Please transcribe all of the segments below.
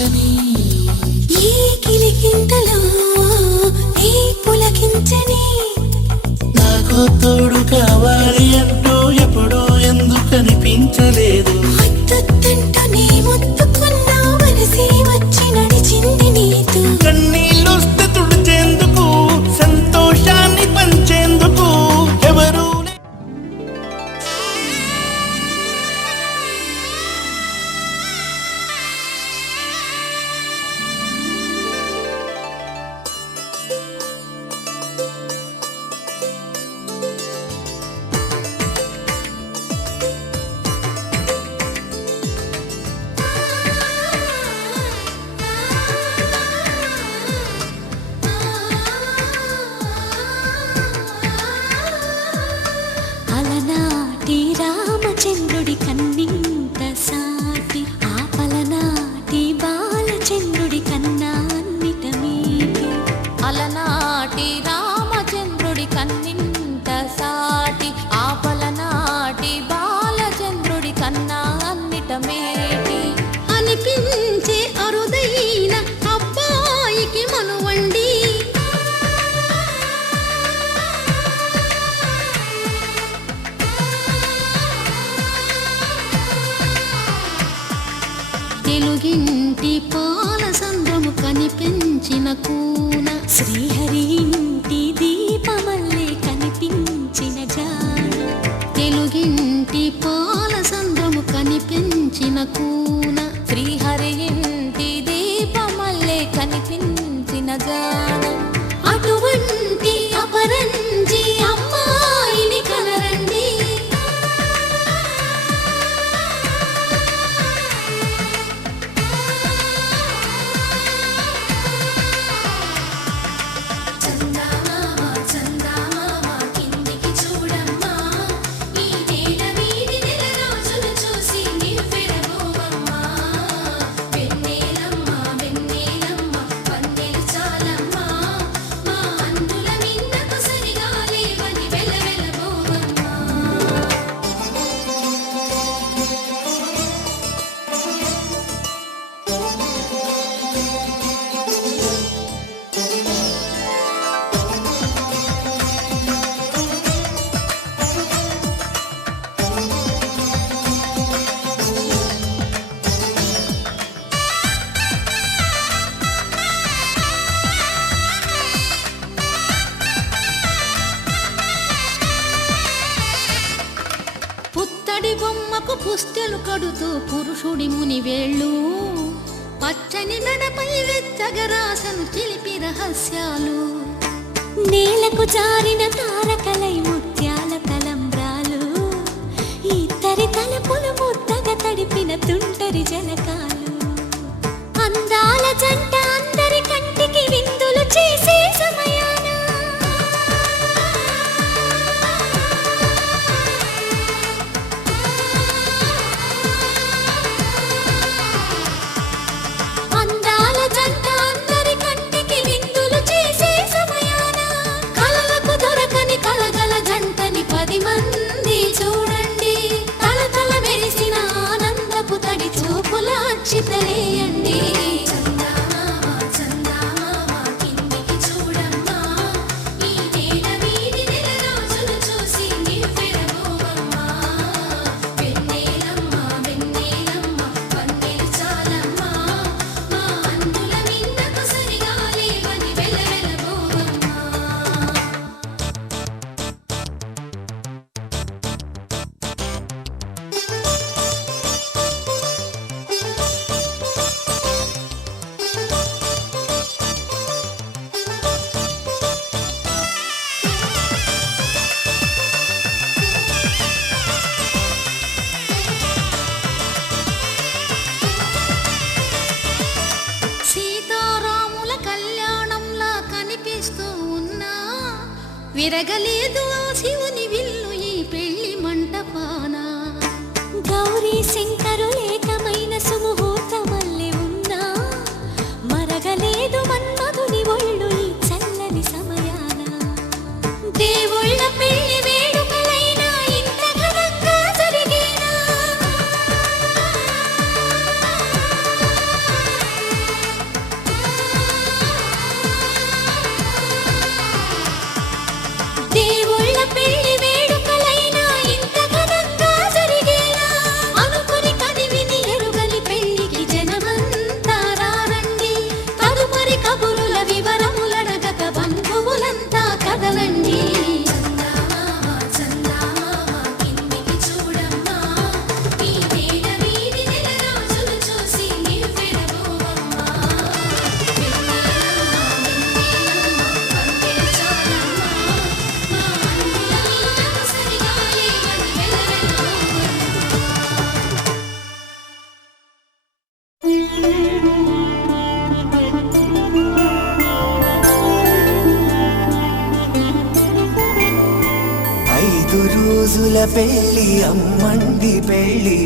ఆశని ఏ కిలికింతలో ఏ పులకించని నాకు తోడు కావాలి అంటూ ఎప్పుడూ ఎందుకు అనిపించలేదు. ముద్దంటూ నీ ముద్దుకున్నా మనసే వచ్చి నడిచింది నీతో. కన్నీళ్ళొస్తే తుడిచేందుకు సంతోషాన్ని పంచేందుకు ఎవరు రామచంద్రుడి కన్నింత సాటి ఆపలనాటి బాలచంద్రుడి కన్నా అన్నిట మీటి. అలనాటి రామచంద్రుడి కన్నింత సాటి ఆపలనాటి బాలచంద్రుడి కన్నా అన్నిట మేటి అనిపించే అరుదైన అబ్బాయికి మనువండి. తెలుగింటి పాల సంద్రము కనిపించిన కూన శ్రీహరి ఇంటి దీపమల్లే కనిపించిన జాన. తెలుగింటి పాల సంద్రము కనిపించిన కూన శ్రీహరి ఇంటి దీపమల్లే కనిపించిన జాన. అటువంటి అపరంజి అమ్మాయిని కనరండి. పుత్తడి బొమ్మకు పుస్తెలు కడుతూ పురుషుడి ముని వేళ్ళు పచ్చని నడపై వెచ్చగరాసను చిలిపి రహస్యాలు. నేలకు జారిన తారకలై ముత్యాల తలంబ్రాలు ఇద్దరి తలపులు ముద్దగా తడిపిన తుంటరి జలకాలు. అందాల జంట అందరి కంటికి విందులు చేసే సమయాన చితలేయండి. విరగలేదు ఆ శివుని విల్లు ఈ పెళ్లి మంటపాన. గౌరీ శంకరులేకమైన సుముహూర్తమల్లె ఉన్నా మరగలేదు మన్మధుని ఒళ్ళు ఈ చల్లని సమయాన. దేవుళ్ళ పెళ్లి వేడుకలైనా ఇంత ఘనంగా జరిగేనా. రోజుల పెళ్ళి అమ్మండి పెళ్ళి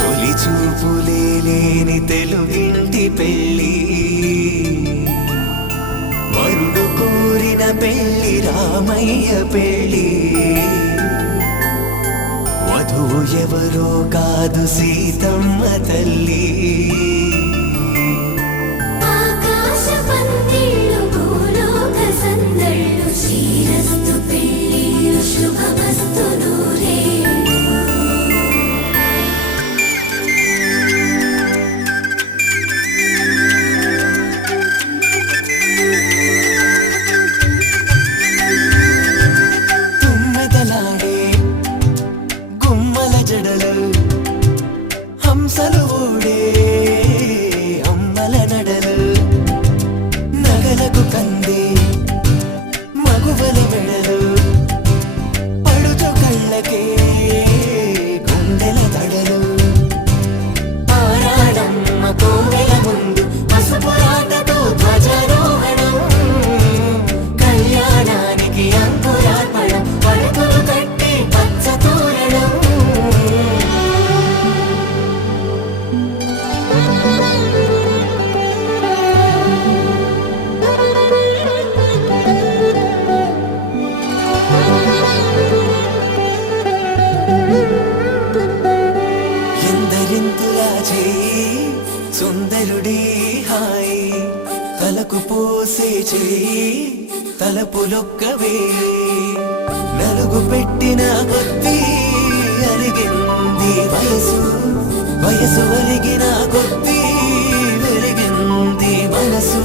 తొలి చూపులే లేని తెలుగింటి పెళ్ళి వరుడు కోరిన పెళ్ళి రామయ్య పెళ్ళి వధువు ఎవరో కాదు సీతమ్మ తల్లి ఆకాశ పందిళ్ళు భూలోక సందళ్ళు శ్రీరస్తు పెళ్ళిళ్ళు శుభమస్తు నూరేళ్ళు తుమ్మెదలాడే గుమ్మల జడలు హంసలు ఊడే అమ్మల నడలు నగలకు కంది మగువల మెడలు పడుచు కళ్ళకే గుండెల తడలు ఆరాడమ్మ కోవెల ముందు పసుపు రాతతో ధ్వజారోహణం కళ్యాణానికి అంకురార్పణం పడకలు కట్టి పచ్చ తోరణం ఎందరింతులా చేయి సుందరుడి హాయి తలకు పోసే చేయి తలపులొక్కవే నలుగు పెట్టిన కొద్దీ అరిగింది వయసు వయసు ఒరిగిన కొద్దీ వెలిగింది మనసు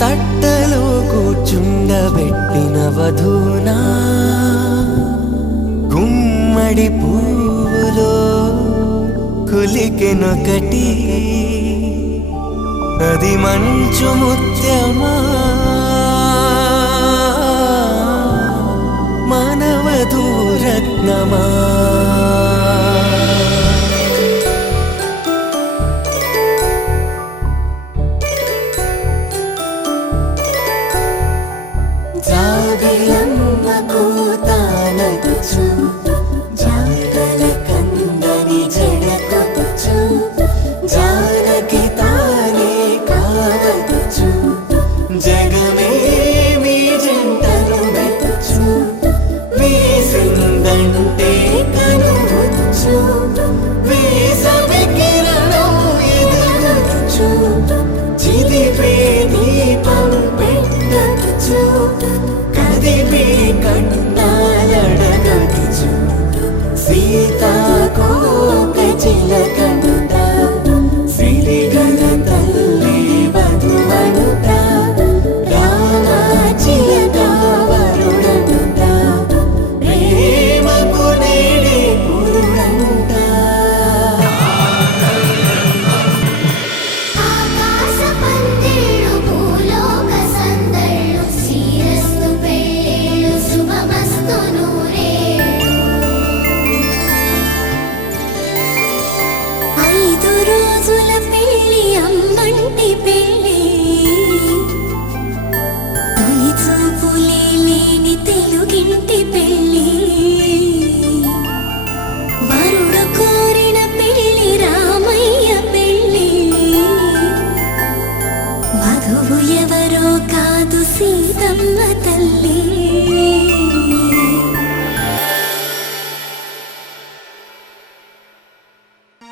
తట్టలో కూర్చుండబెట్టిన వధూనా గుమ్మడి పువ్వులో కులికెనొకటి అది మంచు ముత్యమా మానవధూరత్నమా జాబిలమ్మ కూతానదుచు జాడల కందని జడకొచ్చు జానకి తానే కావదుచు జగమే మీ జంటను వెతుచు వీసిందంటే కనువచ్చు వీసవి కిరణం ఎదుగుచు చిదిపే దీపం పెట్టచ్చు కదిపే కన్నాలడగచ్చు సీతాకోక చిలకనుట సిరిగల తల్లి వధువనుట రామ చిలక వరుడనుట ప్రేమకు నేడే పురుడంట ఆకాశ పందిళ్ళు భూలోక సందళ్ళు శ్రీరస్తు పెళ్ళిళ్ళు శుభమస్తు నూరేళ్ళు 5 రోజుల పెళ్ళి అమ్మంటి పెళ్ళి తొలి చూపులే లేని తెలుగింటి పెళ్ళి వరుడు కోరిన పెళ్ళి రామయ్య పెళ్ళి వధువు ఎవరో కాదు సీతమ్మ తల్లి